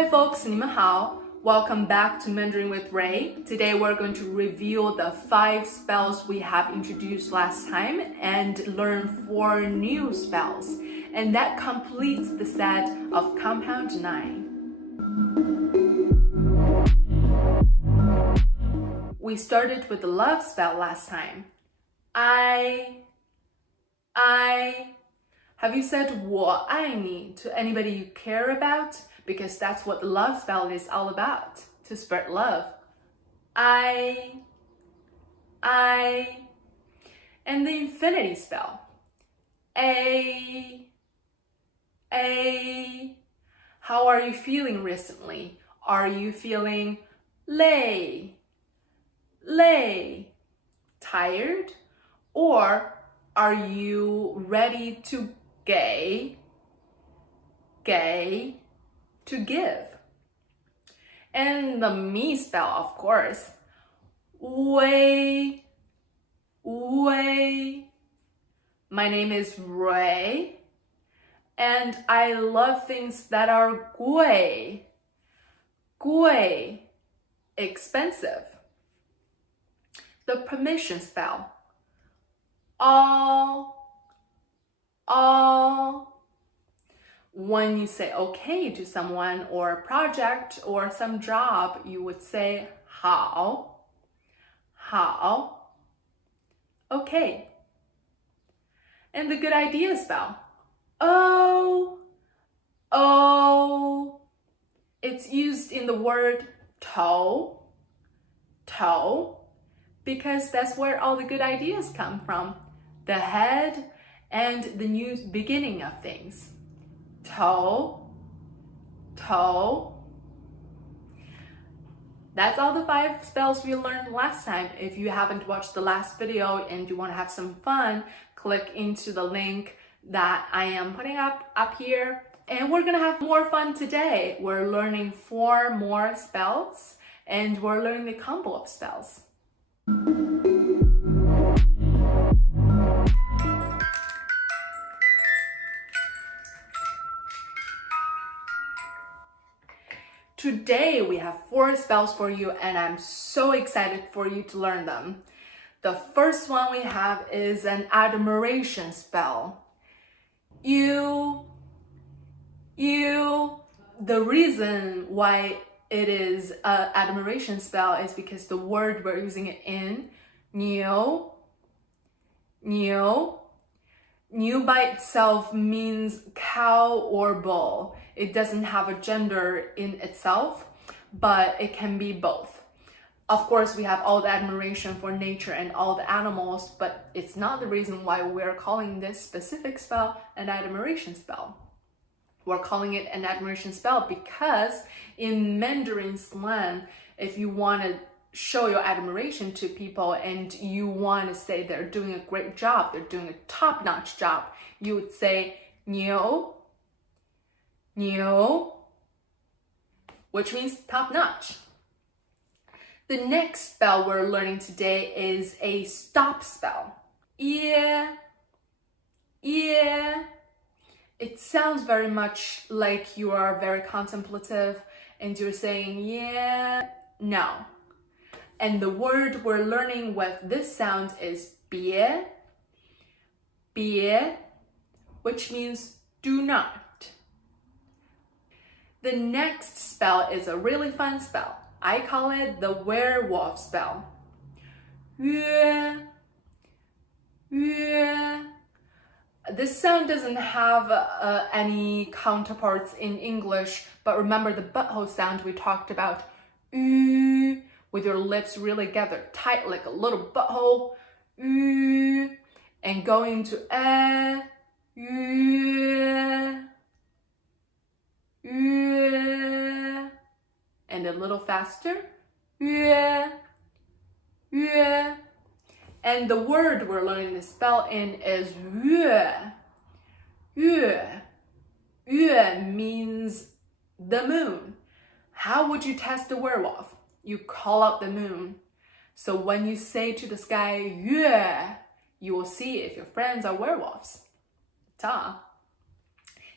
Hi folks, 你们好. Welcome back to Mandarin with Ray. Today we're going to review the 5 spells we have introduced last time and learn 4 new spells. And that completes the set of compound 9. We started with the love spell last time. I. Have you said 我爱你 to anybody you care about? Because that's what the love spell is all about, to spread love. I. And the infinity spell. A. How are you feeling recently? Are you feeling 累, tired? Or are you ready to 给, to give? And the me spell, of course. 喂. My name is Ray, and I love things that are 贵, expensive. The permission spell. All. When you say okay to someone or a project or some job, you would say 好. Okay. And the good idea spell. Oh. It's used in the word 头, because that's where all the good ideas come from. The head and the new beginning of things. 头. That's all the 5 spells we learned last time. If you haven't watched the last video and you want to have some fun, click into the link that I am putting up here. And we're gonna have more fun today. We're learning 4 more spells and we're learning the combo of spells. Today we have 4 spells for you and I'm so excited for you to learn them. The first one we have is an admiration spell. You. The reason why it is an admiration spell is because the word we're using it in, 牛 by itself means cow or bull. It doesn't have a gender in itself, but it can be both. Of course, we have all the admiration for nature and all the animals, but it's not the reason why we're calling this specific spell an admiration spell. We're calling it an admiration spell because in Mandarin slang, if you want to show your admiration to people and you want to say they're doing a great job, they're doing a top-notch job, you would say 牛, which means top-notch. The next spell we're learning today is a stop spell. Yeah. It sounds very much like you are very contemplative and you're saying yeah, no. And the word we're learning with this sound is 别, which means do not. The next spell is a really fun spell. I call it the werewolf spell. 约. This sound doesn't have any counterparts in English, but remember the butthole sound we talked about. With your lips really gathered tight like a little butthole. And going to and a little faster. And the word we're learning to spell in is 月. 月 means the moon. How would you test a werewolf? You call out the moon. So when you say to the sky 月, you will see if your friends are werewolves. Ta.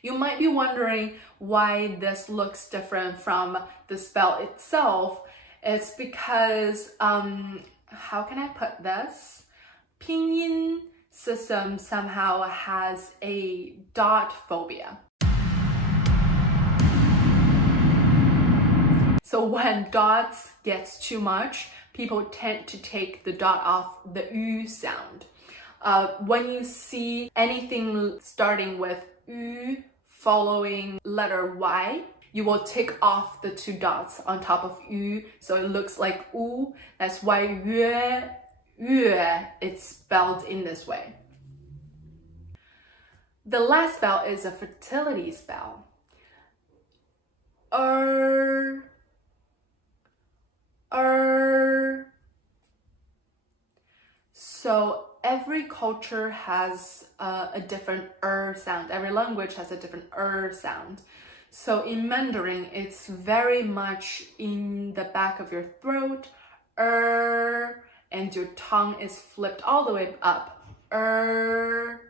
You might be wondering why this looks different from the spell itself. It's because, how can I put this? Pinyin system somehow has a dot phobia. So when dots gets too much, people tend to take the dot off the U sound. When you see anything starting with U following letter Y, you will take off the two dots on top of U, so it looks like U. That's why yue, it's spelled in this way. The last spell is a fertility spell. So every culture has a different sound. Every language has a different sound. So in Mandarin, it's very much in the back of your throat, and your tongue is flipped all the way up, and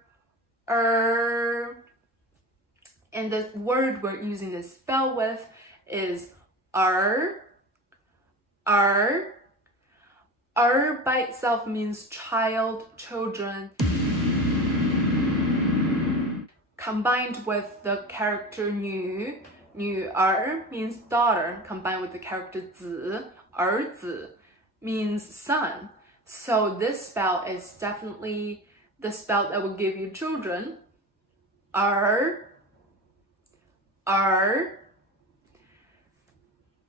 the word we're using this spell with is by itself means child, children. Combined with the character 女儿 means daughter. Combined with the character 子 儿子 means son. So this spell is definitely the spell that will give you children. 儿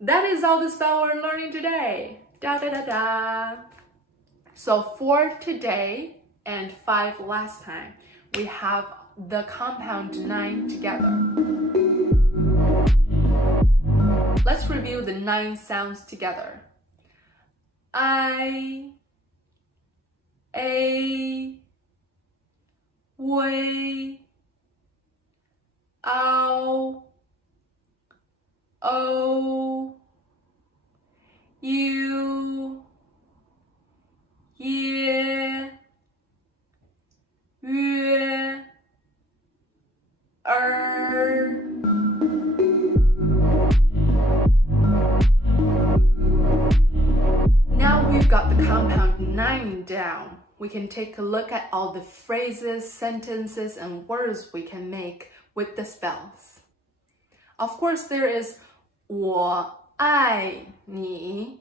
That is all the spell we're learning today. Da da da da. So for today and 5 last time, we have the compound 9 together. Let's review the 9 sounds together. I, a, we, ow, o, you, ye, yue, Now we've got the compound 9 down. We can take a look at all the phrases, sentences, and words we can make with the spells. Of course, there is 我爱你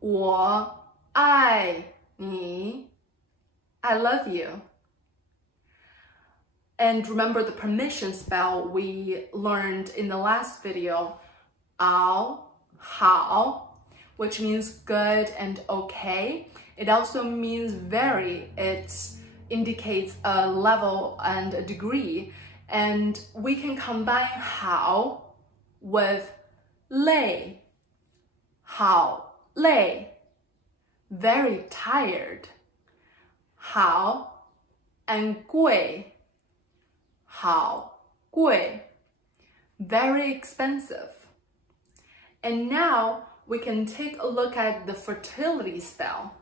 我爱你 I love you. And remember the permission spell we learned in the last video, 好 which means good and okay. It also means very. It indicates a level and a degree. And we can combine 好 with 累 好累 very tired 好 and 贵 好贵 very expensive. And now we can take a look at the fertility spell.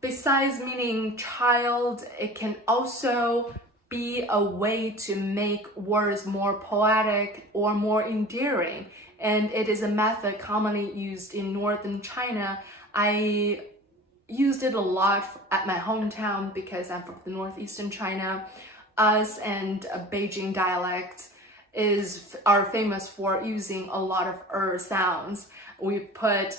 Besides meaning child, it can also be a way to make words more poetic or more endearing. And it is a method commonly used in northern China. I used it a lot at my hometown because I'm from the northeastern China. Us and Beijing dialect are famous for using a lot of sounds. We put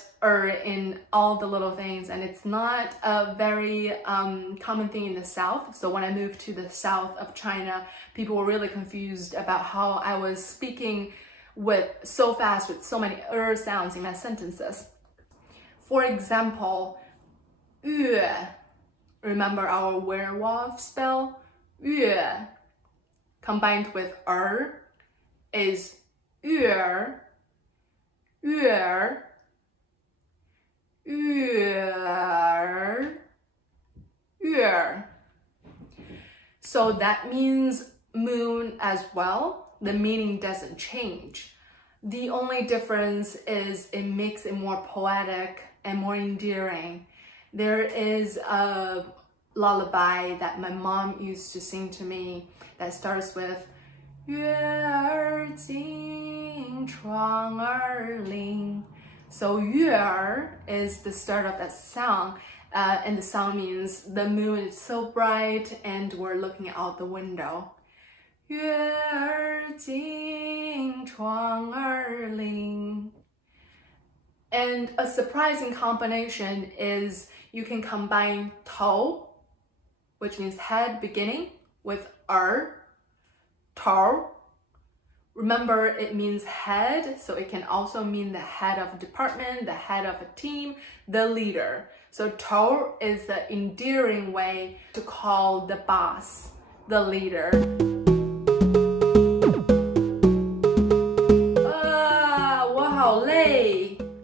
in all the little things, and it's not a very common thing in the south. So when I moved to the south of China, people were really confused about how I was speaking so fast with so many sounds in my sentences. For example, 月 remember our werewolf spell? 月 combined with is 月儿 So that means moon as well. The meaning doesn't change. The only difference is it makes it more poetic and more endearing. There is a lullaby that my mom used to sing to me that starts with 月儿进窗儿铃. So 月儿 is the start of that song, and the song means the moon is so bright and we're looking out the window. 月儿进窗儿铃. And a surprising combination is you can combine 头, which means head, beginning, with 头. Remember, it means head, so it can also mean the head of a department, the head of a team, the leader. So 头 is the endearing way to call the boss, the leader.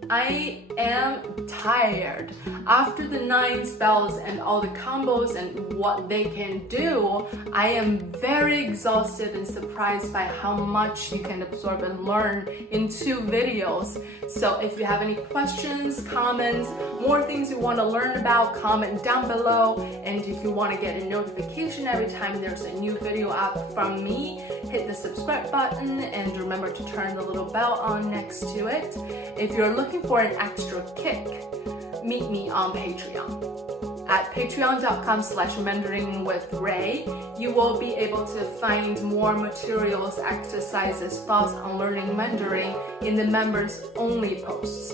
I am tired. After the 9 spells and all the combos and what they can do, I am very exhausted and surprised by how much you can absorb and learn in 2 videos. So if you have any questions, comments, more things you want to learn about, comment down below. And if you want to get a notification every time there's a new video up from me, hit the subscribe button and remember to turn the little bell on next to it. If you're looking for an extra kick, meet me on Patreon. At patreon.com/Mandarin with Ray, you will be able to find more materials, exercises, thoughts on learning Mandarin in the members only posts.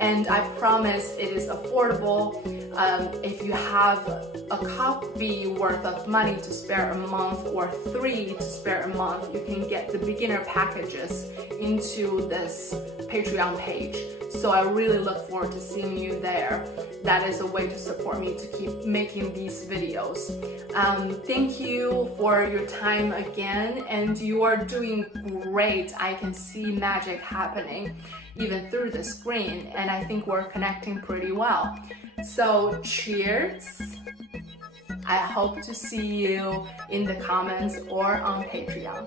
And I promise it is affordable. If you have a copy worth of money to spare a month or 3 to spare a month, you can get the beginner packages into this Patreon page. So I really look forward to seeing you there. That is a way to support me to keep making these videos. Thank you for your time again, and you are doing great. I can see magic happening even through the screen, and I think we're connecting pretty well. So cheers. I hope to see you in the comments or on Patreon.